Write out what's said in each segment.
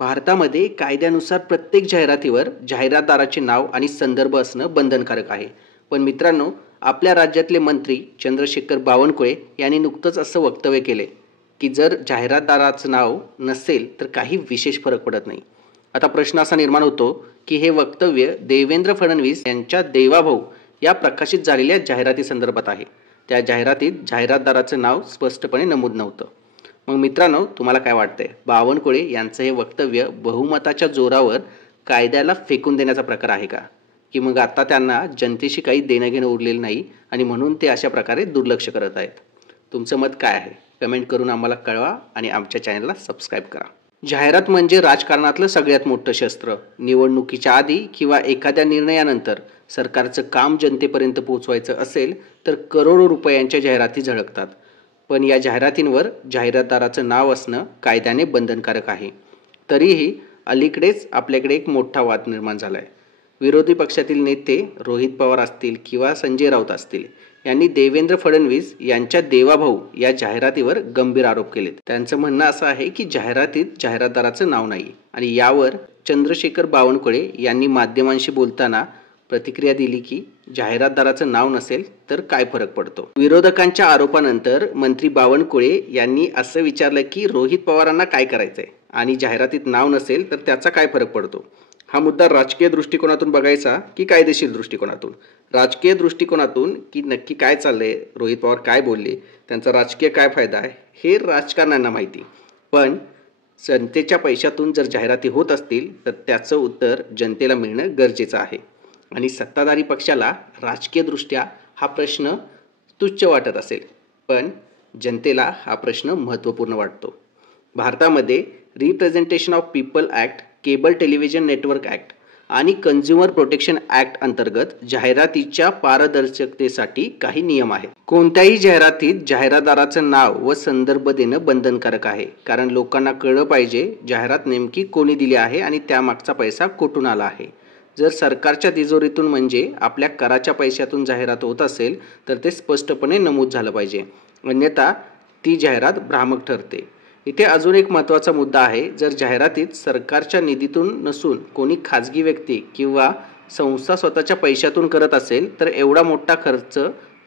भारतामध्ये कायद्यानुसार प्रत्येक जाहिरातीवर जाहिरातदाराचे नाव आणि संदर्भ असणं बंधनकारक आहे. पण मित्रांनो, आपल्या राज्यातले मंत्री चंद्रशेखर बावनकुळे यांनी नुकतंच असं वक्तव्य केले की जर जाहिरातदाराचं नाव नसेल तर काही विशेष फरक पडत नाही. आता प्रश्न असा निर्माण होतो की हे वक्तव्य देवेंद्र फडणवीस यांच्या देवाभाऊ या प्रकाशित झालेल्या जाहिराती संदर्भात आहे. त्या जाहिरातीत जाहिरातदाराचं नाव स्पष्टपणे नमूद नव्हतं. मग मित्रांनो, तुम्हाला काय वाटतंय? बावनकुळे यांचं हे वक्तव्य बहुमताच्या जोरावर कायद्याला फेकून देण्याचा प्रकार आहे का, की मग आता त्यांना जनतेशी काही देणं घेणं उरलेलं नाही आणि म्हणून ते अशा प्रकारे दुर्लक्ष करत आहेत? तुमचं मत काय आहे? कमेंट करून आम्हाला कळवा आणि आमच्या चॅनलला सबस्क्राईब करा. जाहिरात म्हणजे राजकारणातलं सगळ्यात मोठं शस्त्र. निवडणुकीच्या आधी किंवा एखाद्या निर्णयानंतर सरकारचं काम जनतेपर्यंत पोहोचवायचं असेल तर करोडो रुपयांच्या जाहिराती झळकतात. पण या जाहिरातींवर जाहिरातदाराचं नाव असणं कायद्याने बंधनकारक आहे. तरीही अलीकडेच आपल्याकडे एक मोठा वाद निर्माण झाला आहे. विरोधी पक्षातील नेते रोहित पवार असतील किंवा संजय राऊत असतील यांनी देवेंद्र फडणवीस यांच्या देवाभाऊ या जाहिरातीवर गंभीर आरोप केलेत. त्यांचं म्हणणं असं आहे की जाहिरातीत जाहिरातदाराचं नाव नाही आणि यावर चंद्रशेखर बावनकुळे यांनी माध्यमांशी बोलताना प्रतिक्रिया दिली की जाहिरातदाराचं नाव नसेल तर काय फरक पडतो. विरोधकांच्या आरोपानंतर मंत्री बावनकुळे यांनी असं विचारलं की रोहित पवारांना काय करायचंय आणि जाहिरातीत नाव नसेल तर त्याचा काय फरक पडतो. हा मुद्दा राजकीय दृष्टिकोनातून बघायचा की कायदेशीर दृष्टिकोनातून? राजकीय दृष्टिकोनातून की नक्की काय चाललंय, रोहित पवार काय बोलले, त्यांचा राजकीय काय फायदा आहे हे राजकारण्यांना माहिती. पण जनतेच्या पैशातून जर जाहिराती होत असतील तर त्याचं उत्तर जनतेला मिळणं गरजेचं आहे. आणि सत्ताधारी पक्षाला राजकीयदृष्ट्या हा प्रश्न तुच्छ वाटत असेल, पण जनतेला हा प्रश्न महत्त्वपूर्ण वाटतो. भारतामध्ये representation of people act, cable television network act आणि कन्झ्युमर प्रोटेक्शन ॲक्ट अंतर्गत जाहिरातीच्या पारदर्शकतेसाठी काही नियम आहेत. कोणत्याही जाहिरातीत जाहिरातदाराचं नाव व संदर्भ देणं बंधनकारक आहे, कारण लोकांना कळलं पाहिजे जाहिरात नेमकी कोणी दिली आहे आणि त्यामागचा पैसा कुठून आला आहे. जर सरकारच्या तिजोरीतून म्हणजे आपल्या कराच्या पैशातून जाहिरात होत असेल तर ते स्पष्टपणे नमूद झालं पाहिजे, अन्यथा ती जाहिरात भ्रामक ठरते. इथे अजून एक महत्त्वाचा मुद्दा आहे. जर जाहिरातीत सरकारच्या निधीतून नसून कोणी खाजगी व्यक्ती किंवा संस्था स्वतःच्या पैशातून करत असेल तर एवढा मोठा खर्च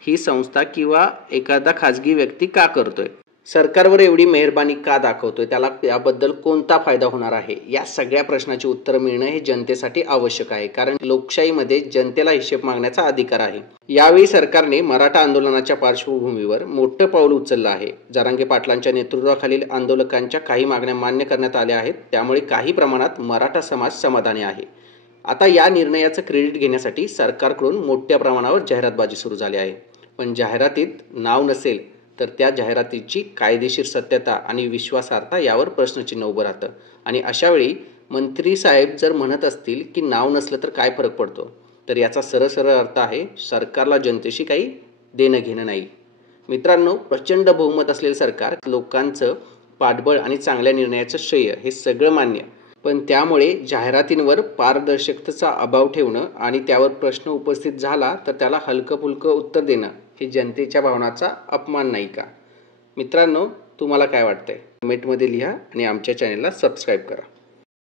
ही संस्था किंवा एखादा खाजगी व्यक्ती का करतोय? सरकारवर एवढी मेहरबानी का दाखवतोय? त्याला याबद्दल कोणता फायदा होणार आहे? या सगळ्या प्रश्नाची उत्तर मिळणं हे जनतेसाठी आवश्यक आहे, कारण लोकशाहीमध्ये जनतेला हिशेब मागण्याचा अधिकार आहे. यावेळी सरकारने मराठा आंदोलनाच्या पार्श्वभूमीवर मोठं पाऊल उचललं आहे. जरांगे पाटलांच्या नेतृत्वाखालील आंदोलकांच्या काही मागण्या मान्य करण्यात आल्या आहेत, त्यामुळे काही प्रमाणात मराठा समाज समाधानी आहे. आता या निर्णयाचं क्रेडिट घेण्यासाठी सरकारकडून मोठ्या प्रमाणावर जाहिरातबाजी सुरू झाली आहे. पण जाहिरातीत नाव नसेल तर त्या जाहिरातीची कायदेशीर सत्यता आणि विश्वासार्हता यावर प्रश्नचिन्ह उभं राहतं. आणि अशावेळी मंत्री साहेब जर म्हणत असतील की नाव नसलं तर काय फरक पडतो, तर याचा सरळ अर्थ आहे सरकारला जनतेशी काही देणं घेणं नाही. मित्रांनो, प्रचंड बहुमत असलेलं सरकार, लोकांचं पाठबळ आणि चांगल्या निर्णयाचं श्रेय हे सगळं मान्य, पण त्यामुळे जाहिरातींवर पारदर्शकतेचा अभाव ठेवणं आणि त्यावर प्रश्न उपस्थित झाला तर त्याला हलकं फुलकं उत्तर देणं हे जनतेच्या भावनाचा अपमान नाही का? मित्रांनो, तुम्हाला काय वाटतंय? कमेंटमध्ये लिहा आणि आमच्या चॅनलला सबस्क्राईब करा.